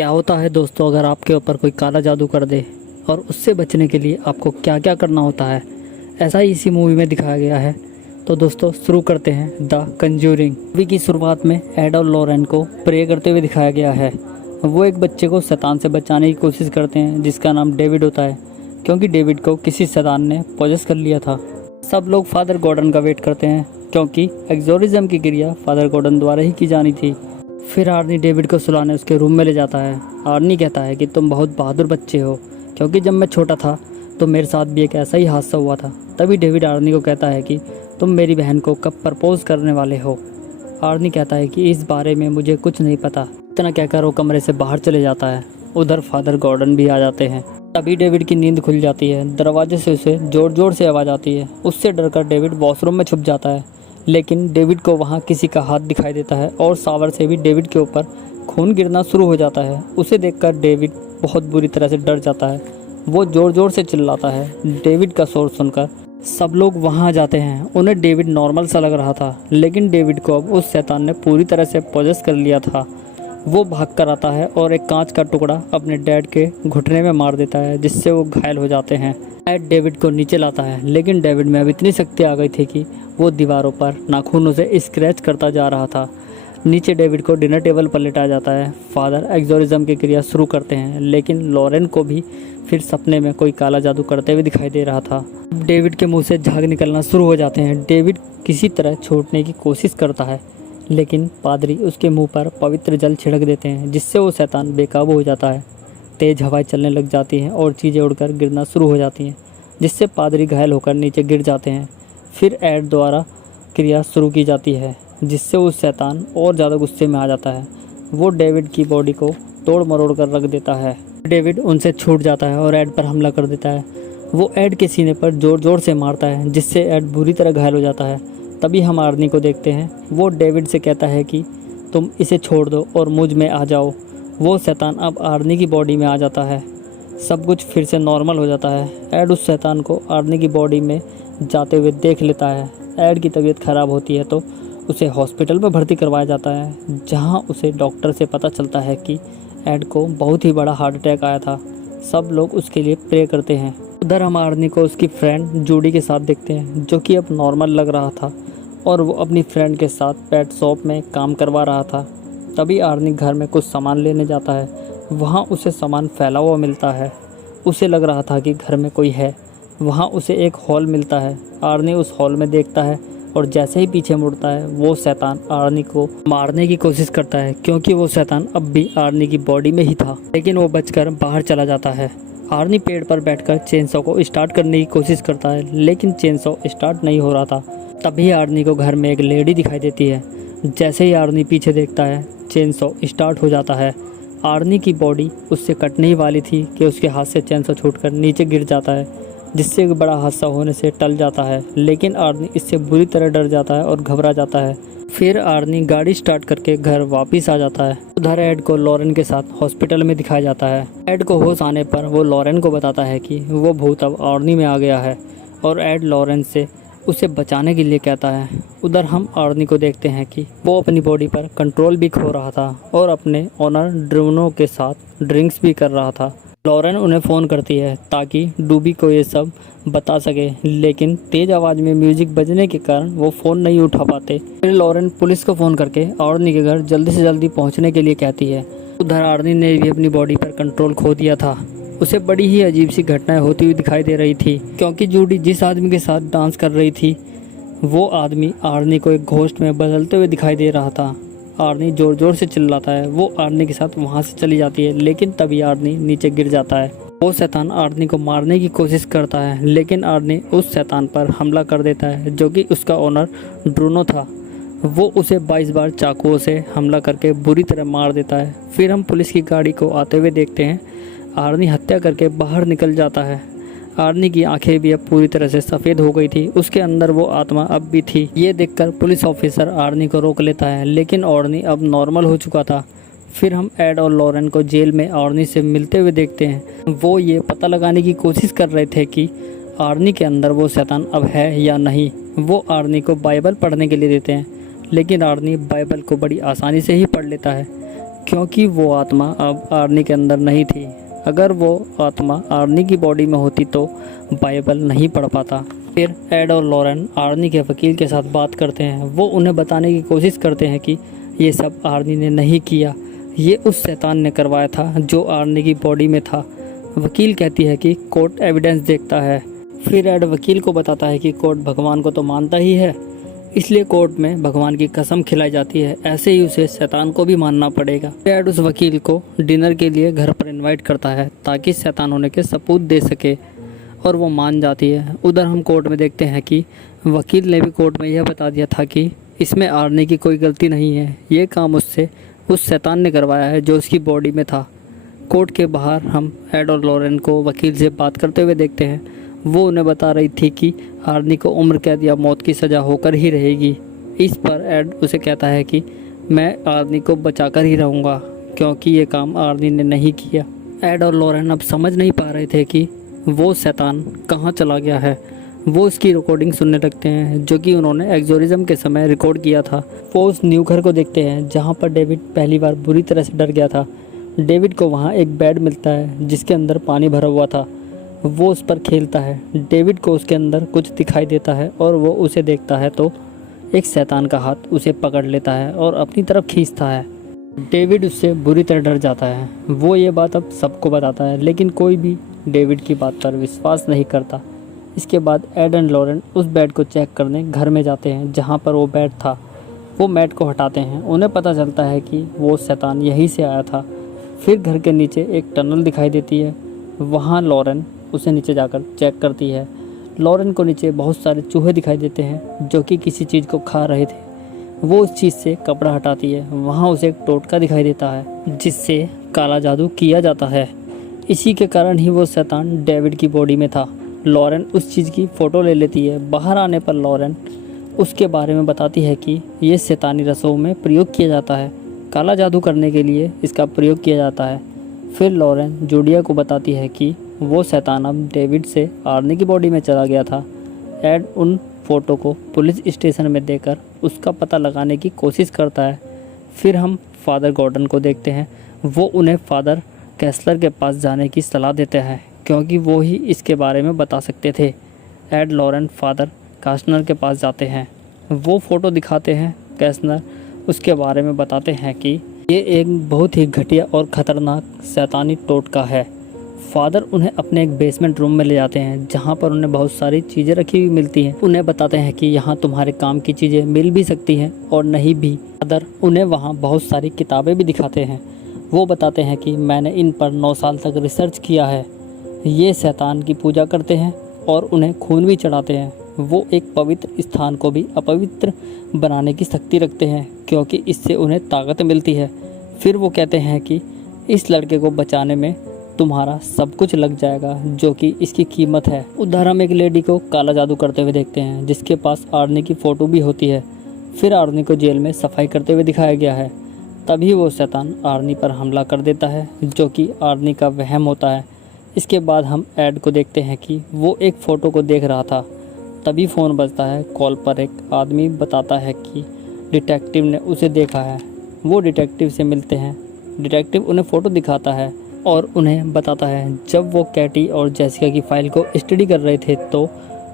क्या होता है दोस्तों अगर आपके ऊपर कोई काला जादू कर दे और उससे बचने के लिए आपको क्या क्या करना होता है, ऐसा ही इसी मूवी में दिखाया गया है। तो दोस्तों शुरू करते हैं द कंज्यूरिंग। मूवी की शुरुआत में एड और लॉरेन को प्रे करते हुए दिखाया गया है। वो एक बच्चे को शैतान से बचाने की कोशिश करते हैं जिसका नाम डेविड होता है, क्योंकि डेविड को किसी शैतान ने पॉजेस कर लिया था। सब लोग फादर गॉर्डन का वेट करते हैं क्योंकि एक्सोर्सिज्म की क्रिया फादर गॉर्डन द्वारा ही की जानी थी। फिर आर्नी डेविड को सुलाने उसके रूम में ले जाता है। आर्नी कहता है कि तुम बहुत बहादुर बच्चे हो, क्योंकि जब मैं छोटा था तो मेरे साथ भी एक ऐसा ही हादसा हुआ था। तभी डेविड आर्नी को कहता है कि तुम मेरी बहन को कब प्रपोज करने वाले हो। आर्नी कहता है कि इस बारे में मुझे कुछ नहीं पता। इतना कहकर वो कमरे से बाहर चले जाता है। उधर फादर गॉर्डन भी आ जाते हैं। तभी डेविड की नींद खुल जाती है। दरवाजे से उसे जोर जोर से आवाज़ आती है। उससे डरकर डेविड वॉशरूम में छुप जाता है, लेकिन डेविड को वहाँ किसी का हाथ दिखाई देता है और शावर से भी डेविड के ऊपर खून गिरना शुरू हो जाता है। उसे देखकर डेविड बहुत बुरी तरह से डर जाता है। वो ज़ोर ज़ोर से चिल्लाता है। डेविड का शोर सुनकर सब लोग वहाँ आ जाते हैं। उन्हें डेविड नॉर्मल सा लग रहा था, लेकिन डेविड को अब उस शैतान ने पूरी तरह से पॉजेस कर लिया था। वो भाग कर आता है और एक कांच का टुकड़ा अपने डैड के घुटने में मार देता है, जिससे वो घायल हो जाते हैं। डैड डेविड को नीचे लाता है, लेकिन डेविड में अब इतनी शक्ति आ गई थी कि वो दीवारों पर नाखूनों से स्क्रैच करता जा रहा था। नीचे डेविड को डिनर टेबल पर लेटाया जाता है। फादर एक्सोर्सिज्म की क्रिया शुरू करते हैं, लेकिन लॉरेन को भी फिर सपने में कोई काला जादू करते हुए दिखाई दे रहा था। डेविड के मुंह से झाग निकलना शुरू हो जाते हैं। डेविड किसी तरह छूटने की कोशिश करता है, लेकिन पादरी उसके मुंह पर पवित्र जल छिड़क देते हैं, जिससे वो शैतान बेकाबू हो जाता है। तेज़ हवाएं चलने लग जाती हैं और चीज़ें उड़कर गिरना शुरू हो जाती हैं, जिससे पादरी घायल होकर नीचे गिर जाते हैं। फिर एड द्वारा क्रिया शुरू की जाती है, जिससे वो शैतान और ज़्यादा गुस्से में आ जाता है। वो डेविड की बॉडी को तोड़ मरोड़ कर रख देता है। डेविड उनसे छूट जाता है और एड पर हमला कर देता है। वो एड के सीने पर ज़ोर ज़ोर से मारता है, जिससे एड बुरी तरह घायल हो जाता है। तभी हम आर्नी को देखते हैं। वो डेविड से कहता है कि तुम इसे छोड़ दो और मुझ में आ जाओ। वो शैतान अब आर्नी की बॉडी में आ जाता है। सब कुछ फिर से नॉर्मल हो जाता है। एड उस शैतान को आर्नी की बॉडी में जाते हुए देख लेता है। एड की तबीयत ख़राब होती है तो उसे हॉस्पिटल में भर्ती करवाया जाता है, जहां उसे डॉक्टर से पता चलता है कि एड को बहुत ही बड़ा हार्ट अटैक आया था। सब लोग उसके लिए प्रे करते हैं। उधर हम आर्नी को उसकी फ्रेंड जूडी के साथ देखते हैं, जो कि अब नॉर्मल लग रहा था और वो अपनी फ्रेंड के साथ पेट शॉप में काम करवा रहा था। तभी आर्नी घर में कुछ सामान लेने जाता है। वहाँ उसे सामान फैला हुआ मिलता है। उसे लग रहा था कि घर में कोई है। वहाँ उसे एक हॉल मिलता है। आर्नी उस हॉल में देखता है और जैसे ही पीछे मुड़ता है, वो शैतान आर्नी को मारने की कोशिश करता है, क्योंकि वो शैतान अब भी आर्नी की बॉडी में ही था, लेकिन वो बचकर बाहर चला जाता है। आर्नी पेड़ पर बैठकर चेनसॉ को स्टार्ट करने की कोशिश करता है, लेकिन चेनसॉ स्टार्ट नहीं हो रहा था। तभी आर्नी को घर में एक लेडी दिखाई देती है। जैसे ही आर्नी पीछे देखता है, चेनसॉ स्टार्ट हो जाता है। आर्नी की बॉडी उससे कटने ही वाली थी कि उसके हाथ से चेनसॉ छूटकर नीचे गिर जाता है, जिससे एक बड़ा हादसा होने से टल जाता है। लेकिन आर्नी इससे बुरी तरह डर जाता है और घबरा जाता है। फिर आर्नी गाड़ी स्टार्ट करके घर वापस आ जाता है। उधर एड को लॉरेन के साथ हॉस्पिटल में दिखाया जाता है। एड को होश आने पर वो लॉरेन को बताता है कि वो भूत अब आर्नी में आ गया है, और एड लॉरेन से उसे बचाने के लिए कहता है। उधर हम आर्नी को देखते हैं कि वो अपनी बॉडी पर कंट्रोल भी खो रहा था और अपने ओनर ड्रूनो के साथ ड्रिंक्स भी कर रहा था। लॉरेन उन्हें फ़ोन करती है ताकि डूबी को ये सब बता सके, लेकिन तेज़ आवाज़ में म्यूजिक बजने के कारण वो फ़ोन नहीं उठा पाते। फिर लॉरेन पुलिस को फ़ोन करके आर्नी के घर जल्दी से जल्दी पहुंचने के लिए कहती है। उधर आर्नी ने भी अपनी बॉडी पर कंट्रोल खो दिया था। उसे बड़ी ही अजीब सी घटनाएं होती हुई दिखाई दे रही थी, क्योंकि जूडी जिस आदमी के साथ डांस कर रही थी, वो आदमी आर्नी को एक घोस्ट में बदलते हुए दिखाई दे रहा था। आर्नी ज़ोर ज़ोर से चिल्लाता है। वो आर्नी के साथ वहाँ से चली जाती है, लेकिन तभी आर्नी नीचे गिर जाता है। वो शैतान आर्नी को मारने की कोशिश करता है, लेकिन आर्नी उस शैतान पर हमला कर देता है, जो कि उसका ओनर ड्रूनो था। वो उसे 22 बार चाकुओं से हमला करके बुरी तरह मार देता है। फिर हम पुलिस की गाड़ी को आते हुए देखते हैं। आर्नी हत्या करके बाहर निकल जाता है। आर्नी की आंखें भी अब पूरी तरह से सफ़ेद हो गई थी। उसके अंदर वो आत्मा अब भी थी। ये देखकर पुलिस ऑफिसर आर्नी को रोक लेता है, लेकिन आर्नी अब नॉर्मल हो चुका था। फिर हम एड और लॉरेन को जेल में आर्नी से मिलते हुए देखते हैं। वो ये पता लगाने की कोशिश कर रहे थे कि आर्नी के अंदर वो शैतान अब है या नहीं। वो आर्नी को बाइबल पढ़ने के लिए देते हैं, लेकिन आर्नी बाइबल को बड़ी आसानी से ही पढ़ लेता है। क्योंकि वो आत्मा अब आर्नी के अंदर नहीं थी। अगर वो आत्मा आर्नी की बॉडी में होती तो बाइबल नहीं पढ़ पाता। फिर एड और लॉरेन आर्नी के वकील के साथ बात करते हैं। वो उन्हें बताने की कोशिश करते हैं कि ये सब आर्नी ने नहीं किया, ये उस शैतान ने करवाया था जो आर्नी की बॉडी में था। वकील कहती है कि कोर्ट एविडेंस देखता है। फिर एड वकील को बताता है कि कोर्ट भगवान को तो मानता ही है, इसलिए कोर्ट में भगवान की कसम खिलाई जाती है, ऐसे ही उसे शैतान को भी मानना पड़ेगा। एड उस वकील को डिनर के लिए घर पर इनवाइट करता है ताकि शैतान होने के सबूत दे सके और वो मान जाती है। उधर हम कोर्ट में देखते हैं कि वकील ने भी कोर्ट में यह बता दिया था कि इसमें आर्नी की कोई गलती नहीं है, ये काम उससे उस शैतान ने करवाया है जो उसकी बॉडी में था। कोर्ट के बाहर हम एड और लॉरेन को वकील से बात करते हुए देखते हैं। वो उन्हें बता रही थी कि आर्नी को उम्र कैद या मौत की सज़ा होकर ही रहेगी। इस पर एड उसे कहता है कि मैं आर्नी को बचाकर ही रहूँगा क्योंकि ये काम आर्नी ने नहीं किया। एड और लॉरेन अब समझ नहीं पा रहे थे कि वो शैतान कहाँ चला गया है। वो उसकी रिकॉर्डिंग सुनने लगते हैं जो कि उन्होंने एक्सोरिज्म के समय रिकॉर्ड किया था। वो उस न्यू घर को देखते हैं जहाँ पर डेविड पहली बार बुरी तरह से डर गया था। डेविड को वहाँ एक बेड मिलता है जिसके अंदर पानी भरा हुआ था। वो उस पर खेलता है। डेविड को उसके अंदर कुछ दिखाई देता है और वो उसे देखता है तो एक शैतान का हाथ उसे पकड़ लेता है और अपनी तरफ खींचता है। डेविड उससे बुरी तरह डर जाता है। वो ये बात अब सबको बताता है लेकिन कोई भी डेविड की बात पर विश्वास नहीं करता। इसके बाद एड एंड लॉरेन उस बेड को चेक करने घर में जाते हैं जहाँ पर वो बेड था। वो मैट को हटाते हैं। उन्हें पता चलता है कि वो शैतान यहीं से आया था। फिर घर के नीचे एक टनल दिखाई देती है। वहाँ लॉरेन उसे नीचे जाकर चेक करती है। लॉरेन को नीचे बहुत सारे चूहे दिखाई देते हैं जो कि किसी चीज़ को खा रहे थे। वो उस चीज़ से कपड़ा हटाती है। वहाँ उसे एक टोटका दिखाई देता है जिससे काला जादू किया जाता है। इसी के कारण ही वो शैतान डेविड की बॉडी में था। लॉरेन उस चीज़ की फ़ोटो ले लेती है। बाहर आने पर लॉरेन उसके बारे में बताती है कि ये शैतानी रसों में प्रयोग किया जाता है, काला जादू करने के लिए इसका प्रयोग किया जाता है। फिर लॉरेन जूडिया को बताती है कि वो शैतान अब डेविड से आर्नी की बॉडी में चला गया था। एड उन फ़ोटो को पुलिस स्टेशन में देकर उसका पता लगाने की कोशिश करता है। फिर हम फादर गॉर्डन को देखते हैं। वो उन्हें फादर कैसलर के पास जाने की सलाह देते हैं क्योंकि वो ही इसके बारे में बता सकते थे। एड लॉरेन फादर कास्नर के पास जाते हैं। वो फ़ोटो दिखाते हैं। कैसनर उसके बारे में बताते हैं कि ये एक बहुत ही घटिया और ख़तरनाक शैतानी टोटका है। फादर उन्हें अपने एक बेसमेंट रूम में ले जाते हैं जहाँ पर उन्हें बहुत सारी चीज़ें रखी हुई मिलती हैं। उन्हें बताते हैं कि यहाँ तुम्हारे काम की चीज़ें मिल भी सकती हैं और नहीं भी। फादर उन्हें वहाँ बहुत सारी किताबें भी दिखाते हैं। वो बताते हैं कि मैंने इन पर 9 साल तक रिसर्च किया है। ये शैतान की पूजा करते हैं और उन्हें खून भी चढ़ाते हैं। वो एक पवित्र स्थान को भी अपवित्र बनाने की शक्ति रखते हैं क्योंकि इससे उन्हें ताकत मिलती है। फिर वो कहते हैं कि इस लड़के को बचाने में तुम्हारा सब कुछ लग जाएगा जो कि इसकी कीमत है। उधर हम एक लेडी को काला जादू करते हुए देखते हैं जिसके पास आर्नी की फ़ोटो भी होती है। फिर आर्नी को जेल में सफाई करते हुए दिखाया गया है। तभी वो शैतान आर्नी पर हमला कर देता है जो कि आर्नी का वहम होता है। इसके बाद हम एड को देखते हैं कि वो एक फ़ोटो को देख रहा था। तभी फ़ोन बजता है। कॉल पर एक आदमी बताता है कि डिटेक्टिव ने उसे देखा है। वो डिटेक्टिव से मिलते हैं। डिटेक्टिव उन्हें फ़ोटो दिखाता है और उन्हें बताता है जब वो कैटी और जेसिका की फ़ाइल को स्टडी कर रहे थे तो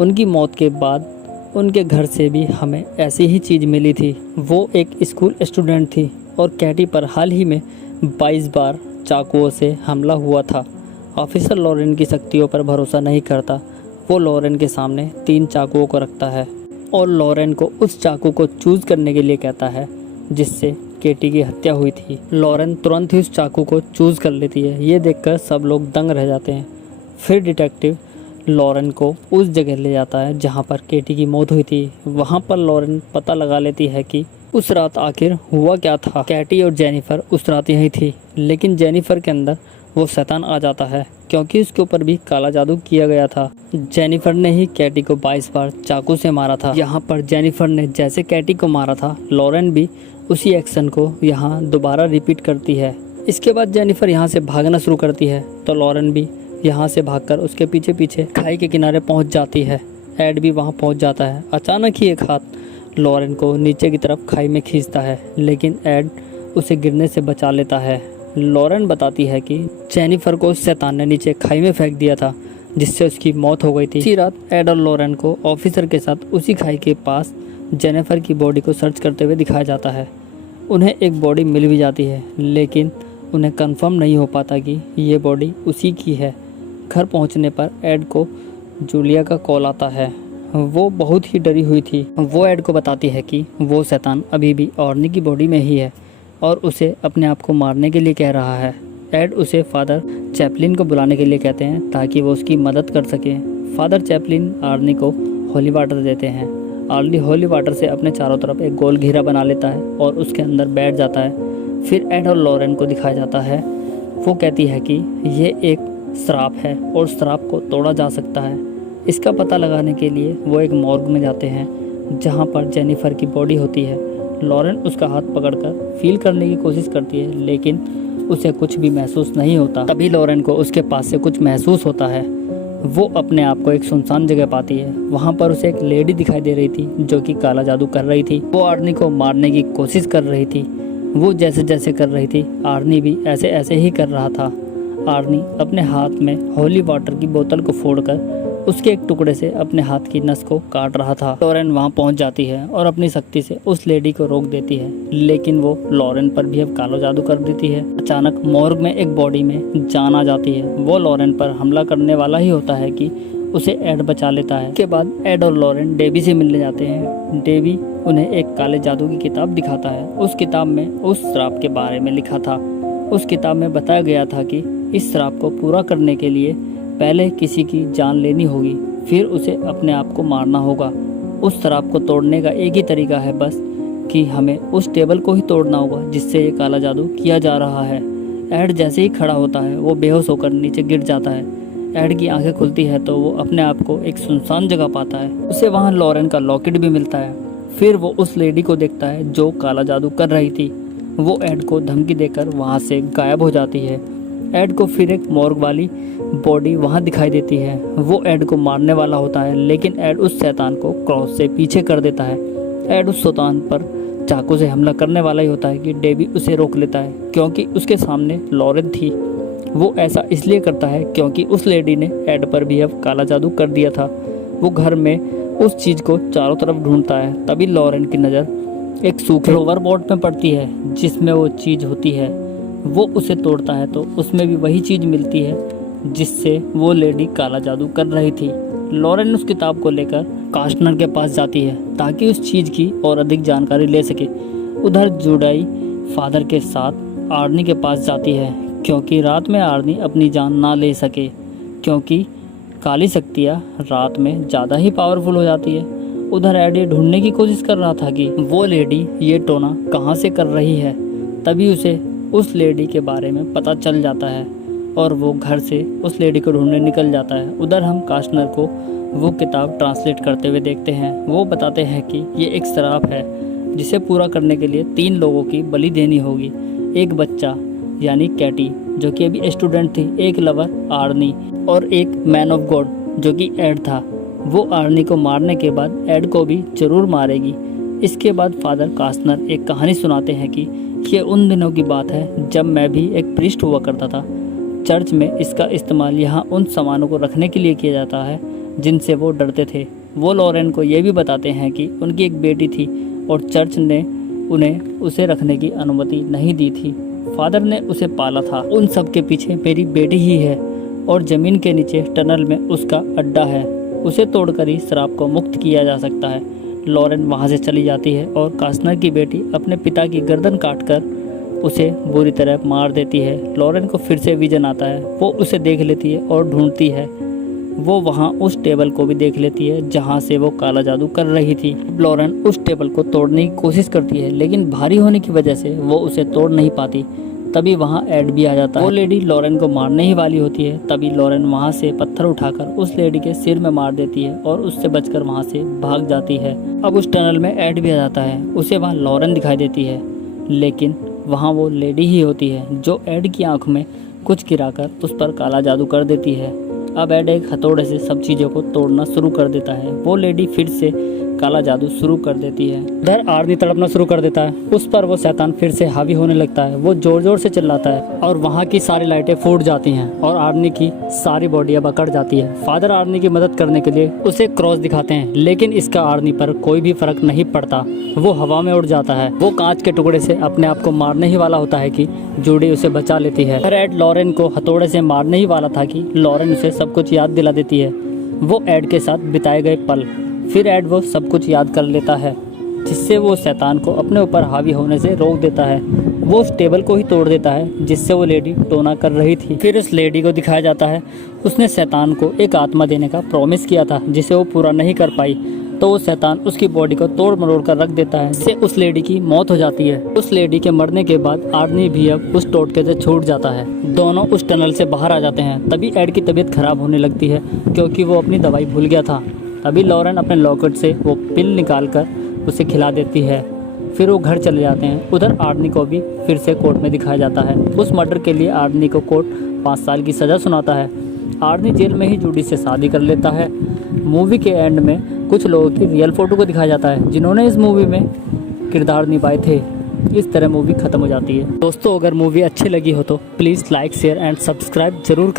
उनकी मौत के बाद उनके घर से भी हमें ऐसी ही चीज़ मिली थी। वो एक स्कूल स्टूडेंट थी और कैटी पर हाल ही में 22 बार चाकुओं से हमला हुआ था। ऑफिसर लॉरेन की शक्तियों पर भरोसा नहीं करता। वो लॉरेन के सामने 3 चाकुओं को रखता है और लॉरेन को उस चाकू को चूज़ करने के लिए कहता है जिससे केटी की हत्या हुई थी। लॉरेन तुरंत ही उस चाकू को चूज़ कर लेती है। ये देखकर सब लोग दंग रह जाते हैं। फिर डिटेक्टिव लॉरेन को उस जगह ले जाता है जहाँ पर केटी की मौत हुई थी। वहाँ पर लॉरेन पता लगा लेती है कि उस रात आखिर हुआ क्या था। कैटी और जेनिफर उस रात यहीं थी लेकिन जेनिफर के अंदर वो शैतान आ जाता है क्योंकि उसके ऊपर भी काला जादू किया गया था। जेनिफर ने ही कैटी को 22 बार चाकू से मारा था। यहाँ पर जेनिफर ने जैसे कैटी को मारा था लॉरेन भी उसी एक्शन को यहाँ दोबारा रिपीट करती है। इसके बाद जेनिफर यहाँ से भागना शुरू करती है तो लॉरेन भी यहाँ से भागकर उसके पीछे पीछे खाई के किनारे पहुँच जाती है। एड भी वहाँ पहुँच जाता है। अचानक ही एक हाथ लॉरेन को नीचे की तरफ खाई में खींचता है लेकिन एड उसे गिरने से बचा लेता है। लॉरेन बताती है कि जेनिफर को उस शैतान ने नीचे खाई में फेंक दिया था, जिससे उसकी मौत हो गई थी। इसी रात एड और लॉरेन को ऑफिसर के साथ उसी खाई के पास जेनिफर की बॉडी को सर्च करते हुए दिखाया जाता है। उन्हें एक बॉडी मिल भी जाती है, लेकिन उन्हें कंफर्म नहीं हो पाता कि ये बॉडी उसी की है। घर पहुंचने पर एड को जूलिया का कॉल आता है। वो बहुत ही डरी हुई थी। वो एड को बताती है कि वो शैतान अभी भी ऑर्नी की बॉडी में ही है और उसे अपने आप को मारने के लिए कह रहा है। एड उसे फादर चैपलिन को बुलाने के लिए कहते हैं ताकि वो उसकी मदद कर सके। फादर चैपलिन आर्नी को होली वाटर देते हैं। आर्नी होली वाटर से अपने चारों तरफ एक गोल घेरा बना लेता है और उसके अंदर बैठ जाता है। फिर एड और लॉरेन को दिखाया जाता है। वो कहती है कि ये एक श्राप है और श्राप को तोड़ा जा सकता है। इसका पता लगाने के लिए वो एक मॉर्ग में जाते हैं जहाँ पर जेनिफर की बॉडी होती है। लॉरेन उसका हाथ पकड़कर फील करने की कोशिश करती है, लेकिन उसे कुछ भी महसूस नहीं होता। तभी लॉरेन को उसके पास से कुछ महसूस होता है। वो अपने आप को एक सुनसान जगह पाती है। वहाँ पर उसे एक लेडी दिखाई दे रही थी जो कि काला जादू कर रही थी। वो आर्नी को मारने की कोशिश कर रही थी। वो जैसे जैसे कर रही थी, आर्नी भी ऐसे ऐसे ही कर रहा था। आर्नी अपने हाथ में होली वाटर की बोतल को फोड़कर उसके एक टुकड़े से अपने हाथ की नस को काट रहा था। लॉरेन वहां पहुंच जाती है और अपनी शक्ति से उस लेडी को रोक देती है, लेकिन वो लॉरेन पर भी अब काला जादू कर देती है। अचानक मॉर्ग में एक बॉडी में जान आ जाती है। वो लॉरेन पर हमला करने वाला ही होता है कि उसे एड बचा लेता है। उसके बाद एड और लॉरेन डेबी से मिलने जाते हैं। डेबी उन्हें एक काले जादू की किताब दिखाता है। उस किताब में उस श्राप के बारे में लिखा था। उस किताब में बताया गया था कि इस श्राप को पूरा करने के लिए पहले किसी की जान लेनी होगी, फिर उसे अपने आप को मारना होगा। उस श्राप को तोड़ने का एक ही तरीका है बस कि हमें उस टेबल को ही तोड़ना होगा जिससे ये काला जादू किया जा रहा है। एड जैसे ही खड़ा होता है वो बेहोश होकर नीचे गिर जाता है। एड की आंखें खुलती है तो वो अपने आप को एक सुनसान जगह पाता है। उसे वहाँ लॉरेन का लॉकेट भी मिलता है। फिर वो उस लेडी को देखता है जो काला जादू कर रही थी। वो एड को धमकी देकर वहाँ से गायब हो जाती है। एड को फिर एक मॉर्ग वाली बॉडी वहाँ दिखाई देती है। वो एड को मारने वाला होता है, लेकिन एड उस शैतान को क्रॉस से पीछे कर देता है। एड उस शैतान पर चाकू से हमला करने वाला ही होता है कि डेबी उसे रोक लेता है, क्योंकि उसके सामने लॉरेन थी। वो ऐसा इसलिए करता है क्योंकि उस लेडी ने एड पर भी अब काला जादू कर दिया था। वो घर में उस चीज़ को चारों तरफ ढूंढता है। तभी लॉरेन की नज़र एक सूखे ओवरबोर्ड में पड़ती है जिसमें वो चीज़ होती है। वो उसे तोड़ता है तो उसमें भी वही चीज़ मिलती है जिससे वो लेडी काला जादू कर रही थी। लॉरेन उस किताब को लेकर कास्टनर के पास जाती है ताकि उस चीज़ की और अधिक जानकारी ले सके। उधर जुडाई फादर के साथ आर्नी के पास जाती है क्योंकि रात में आर्नी अपनी जान ना ले सके, क्योंकि काली शक्तियाँ रात में ज़्यादा ही पावरफुल हो जाती है। उधर एड ये ढूंढने की कोशिश कर रहा था कि वो लेडी ये टोना कहाँ से कर रही है। तभी उसे उस लेडी के बारे में पता चल जाता है और वो घर से उस लेडी को ढूंढने निकल जाता है। उधर हम कास्टनर को वो किताब ट्रांसलेट करते हुए देखते हैं। वो बताते हैं कि ये एक श्राप है जिसे पूरा करने के लिए 3 लोगों की बलि देनी होगी। एक बच्चा यानी कैटी जो कि अभी स्टूडेंट थी, एक लवर आर्नी और एक मैन ऑफ गॉड जो कि एड था। वो आर्नी को मारने के बाद एड को भी जरूर मारेगी। इसके बाद फादर कास्टनर एक कहानी सुनाते हैं कि ये उन दिनों की बात है जब मैं भी एक प्रीस्ट हुआ करता था। चर्च में इसका इस्तेमाल यहाँ उन सामानों को रखने के लिए किया जाता है जिनसे वो डरते थे। वो लॉरेन को ये भी बताते हैं कि उनकी एक बेटी थी और चर्च ने उन्हें उसे रखने की अनुमति नहीं दी थी। फादर ने उसे पाला था। उन सब के पीछे मेरी बेटी ही है और ज़मीन के नीचे टनल में उसका अड्डा है। उसे तोड़कर ही श्राप को मुक्त किया जा सकता है। लॉरेन वहाँ से चली जाती है और कास्टनर की बेटी अपने पिता की गर्दन काटकर उसे बुरी तरह मार देती है। लॉरेन को फिर से विजन आता है। वो उसे देख लेती है और ढूंढती है। वो वहाँ उस टेबल को भी देख लेती है जहाँ से वो काला जादू कर रही थी। लॉरेन उस टेबल को तोड़ने की कोशिश करती है, लेकिन भारी होने की वजह से वो उसे तोड़ नहीं पाती। तभी वहाँ एड भी आ जाता है। वो लेडी लॉरेन को मारने ही वाली होती है। तभी लॉरेन वहाँ से पत्थर उठाकर उस लेडी के सिर में मार देती है और उससे बचकर वहाँ से भाग जाती है। अब उस टनल में एड भी आ जाता है। उसे वहाँ लॉरेन दिखाई देती है, लेकिन वहाँ वो लेडी ही होती है जो एड की आंख में कुछ गिराकर उस पर काला जादू कर देती है। अब एड एक हथौड़े से सब चीज़ों को तोड़ना शुरू कर देता है। वो लेडी फिर से काला जादू शुरू कर देती है। उधर आर्नी तड़पना शुरू कर देता है। उस पर वो शैतान फिर से हावी होने लगता है। वो जोर जोर से चिल्लाता है और वहाँ की सारी लाइटें फूट जाती हैं और आर्नी की सारी बॉडी अब अकड़ जाती है। फादर आर्नी की मदद करने के लिए उसे क्रॉस दिखाते हैं, लेकिन इसका आर्नी पर कोई भी फर्क नहीं पड़ता। वो हवा में उड़ जाता है। वो कांच के टुकड़े से अपने आप को मारने ही वाला होता है कि जूडी उसे बचा लेती है। एड लॉरेन को हथौड़े से मारने ही वाला था कि लॉरेन उसे सब कुछ याद दिला देती है। वो एड के साथ बिताए गए पल। फिर एड वो सब कुछ याद कर लेता है, जिससे वो शैतान को अपने ऊपर हावी होने से रोक देता है। वो उस टेबल को ही तोड़ देता है जिससे वो लेडी टोना कर रही थी। फिर उस लेडी को दिखाया जाता है, उसने शैतान को एक आत्मा देने का प्रॉमिस किया था जिसे वो पूरा नहीं कर पाई। तो वो शैतान उसकी बॉडी को तोड़ मरोड़ कर रख देता है, जिससे उस लेडी की मौत हो जाती है। उस लेडी के मरने के बाद आर्नी भी अब उस टोटके से छूट जाता है। दोनों उस टनल से बाहर आ जाते हैं। तभी एड की तबीयत खराब होने लगती है क्योंकि वो अपनी दवाई भूल गया था। तभी लॉरेन अपने लॉकेट से वो पिल निकाल कर उसे खिला देती है। फिर वो घर चले जाते हैं। उधर आर्नी को भी फिर से कोर्ट में दिखाया जाता है। उस मर्डर के लिए आर्नी को कोर्ट 5 साल की सज़ा सुनाता है। आर्नी जेल में ही जूडी से शादी कर लेता है। मूवी के एंड में कुछ लोगों की रियल फ़ोटो को दिखाया जाता है जिन्होंने इस मूवी में किरदार निभाए थे। इस तरह मूवी ख़त्म हो जाती है। दोस्तों, अगर मूवी अच्छी लगी हो तो please like, share and subscribe जरूर।